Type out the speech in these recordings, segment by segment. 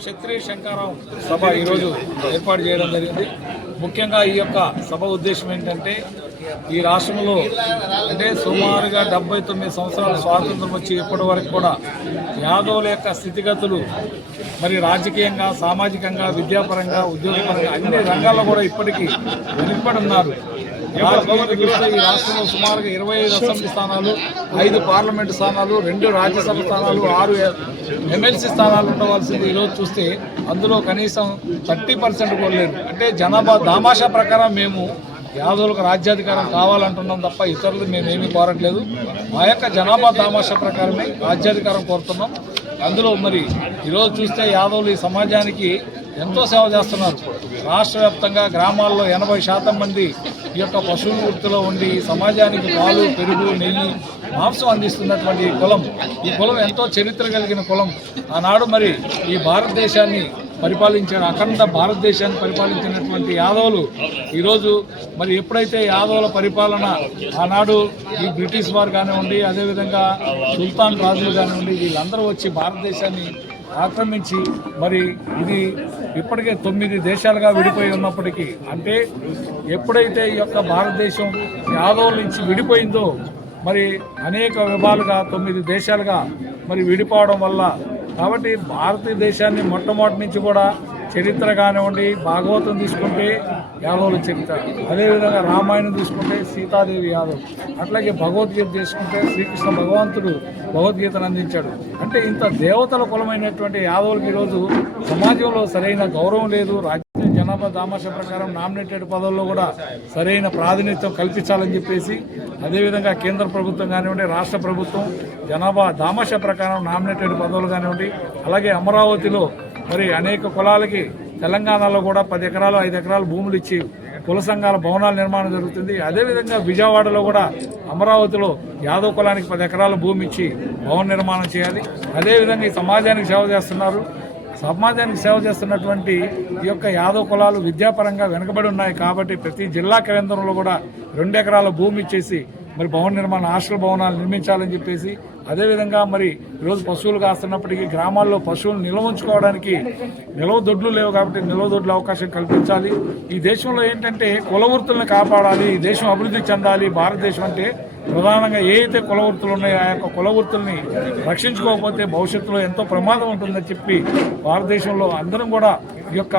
క్షత్రియ శంకరాం సభ ఈరోజు ఏర్పాటు చేయడం జరిగింది. ముఖ్యంగా ఈ యొక్క సభ ఉద్దేశం ఏంటంటే, ఈ రాష్ట్రంలో అంటే సుమారుగా 79 సంవత్సరాల స్వాతంత్రం వచ్చి ఇప్పటి వరకు కూడా యాదవుల యొక్క స్థితిగతులు మరి రాజకీయంగా, సామాజికంగా, విద్యాపరంగా, ఉద్యోగపరంగా అన్ని రంగాల్లో కూడా ఇప్పటికీ వెనుకబడి ఉన్నారు. ఈ రాష్ట్రంలో సుమారుగా 25 అసెంబ్లీ స్థానాలు, 5 పార్లమెంటు స్థానాలు, 2 రాజ్యసభ స్థానాలు, 6 ఎమ్మెల్సీ స్థానాలు ఉండవలసింది. ఈరోజు చూస్తే అందులో కనీసం 30% కూడా లేదు. అంటే జనాభా దామాషా ప్రకారం మేము యాదవులకు రాజ్యాధికారం కావాలంటున్నాం తప్ప ఇతరులు మేమేమీ కోరట్లేదు. మా యొక్క జనాభా దామాషా ప్రకారమే రాజ్యాధికారం కోరుతున్నాం. అందులో మరి ఈరోజు చూస్తే యాదవులు ఈ సమాజానికి ఎంతో సేవ చేస్తున్నారు. రాష్ట్ర వ్యాప్తంగా గ్రామాల్లో 80% మంది ఈ యొక్క పశువుల వృత్తిలో ఉండి సమాజానికి పాలు, పెరుగు, నెయ్యి, మాంసం అందిస్తున్నటువంటి ఈ కులం ఎంతో చరిత్ర కలిగిన కులం. ఆనాడు మరి ఈ భారతదేశాన్ని పరిపాలించిన అఖండ భారతదేశాన్ని పరిపాలించినటువంటి యాదవులు ఈరోజు మరి ఎప్పుడైతే యాదవుల పరిపాలన ఆనాడు ఈ బ్రిటిష్ వారు కానివ్వండి, అదేవిధంగా సుల్తాన్ రాజులు కానివ్వండి, వీళ్ళందరూ వచ్చి భారతదేశాన్ని ఆక్రమించి మరి ఇది ఇప్పటికే 9 దేశాలుగా విడిపోయి ఉన్నప్పటికీ, అంటే ఎప్పుడైతే ఈ యొక్క భారతదేశం యాదవుల నుంచి విడిపోయిందో మరి అనేక విభాలుగా 9 దేశాలుగా మరి విడిపోవడం వల్ల, కాబట్టి భారతదేశాన్ని మొట్టమొదటి నుంచి కూడా చరిత్ర కానివ్వండి, భాగవతం తీసుకుంటే యాదవుల చరిత్ర, అదేవిధంగా రామాయణం తీసుకుంటే సీతాదేవి యాదవ్, అట్లాగే భగవద్గీత తీసుకుంటే శ్రీకృష్ణ భగవంతుడు భగవద్గీతను అందించాడు. అంటే ఇంత దేవతల కులమైనటువంటి యాదవులకు ఈరోజు సమాజంలో సరైన గౌరవం లేదు. రాజ్య జనాభా దామాషా ప్రకారం నామినేటెడ్ పదవుల్లో కూడా సరైన ప్రాతినిధ్యం కల్పించాలని చెప్పేసి, అదేవిధంగా కేంద్ర ప్రభుత్వం కానివ్వండి, రాష్ట్ర ప్రభుత్వం జనాభా దామాషా ప్రకారం నామినేటెడ్ పదవులు కానివ్వండి, అలాగే అమరావతిలో మరి అనేక కులాలకి తెలంగాణలో కూడా 10 ఎకరాలు 5 ఎకరాలు భూములు ఇచ్చి కుల సంఘాల భవనాల నిర్మాణం జరుగుతుంది. అదేవిధంగా విజయవాడలో కూడా అమరావతిలో యాదవ్ కులానికి 10 ఎకరాల భూమి ఇచ్చి భవన నిర్మాణం చేయాలి. అదేవిధంగా ఈ సమాజానికి సేవ చేస్తున్నారు. సమాజానికి సేవ చేస్తున్నటువంటి ఈ యొక్క యాదవ్ కులాలు విద్యాపరంగా వెనుకబడి ఉన్నాయి. కాబట్టి ప్రతి జిల్లా కేంద్రంలో కూడా 2 ఎకరాల భూమి ఇచ్చేసి మరి భవన నిర్మాణ హాస్టల్ భవనాలు నిర్మించాలని చెప్పేసి, అదేవిధంగా మరి ఈరోజు పశువులు కాస్తున్నప్పటికీ గ్రామాల్లో పశువులు నిల్వ ఉంచుకోవడానికి నిల్వ దొడ్లు లేవు కాబట్టి నిల్వ దొడ్ల అవకాశం కల్పించాలి. ఈ దేశంలో ఏంటంటే కుల వృత్తులను కాపాడాలి, ఈ దేశం అభివృద్ధి చెందాలి. భారతదేశం అంటే ప్రధానంగా ఏ అయితే కుల వృత్తులు ఉన్నాయో ఆ యొక్క కుల వృత్తుల్ని రక్షించుకోకపోతే భవిష్యత్తులో ఎంతో ప్రమాదం ఉంటుందని చెప్పి భారతదేశంలో అందరం కూడా ఈ యొక్క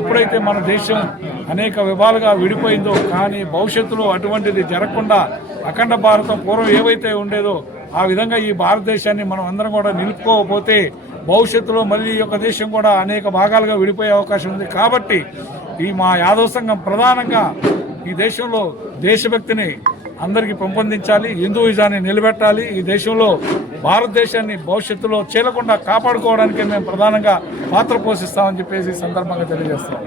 ఎప్పుడైతే మన దేశం అనేక విభాలుగా విడిపోయిందో, కానీ భవిష్యత్తులో అటువంటిది జరగకుండా అఖండ భారతం పూర్వం ఏవైతే ఉండేదో ఆ విధంగా ఈ భారతదేశాన్ని మనం అందరం కూడా నిలుపుకోకపోతే భవిష్యత్తులో మళ్ళీ ఈ యొక్క దేశం కూడా అనేక భాగాలుగా విడిపోయే అవకాశం ఉంది. కాబట్టి ఈ మా యాదవ సంఘం ప్రధానంగా ఈ దేశంలో దేశభక్తిని అందరికీ పెంపొందించాలి, హిందూయిజాన్ని నిలబెట్టాలి. ఈ దేశంలో భారతదేశాన్ని భవిష్యత్తులో చీలకుండా కాపాడుకోవడానికి మేము ప్రధానంగా పాత్ర పోషిస్తామని చెప్పేసి సందర్భంగా తెలియజేస్తాం.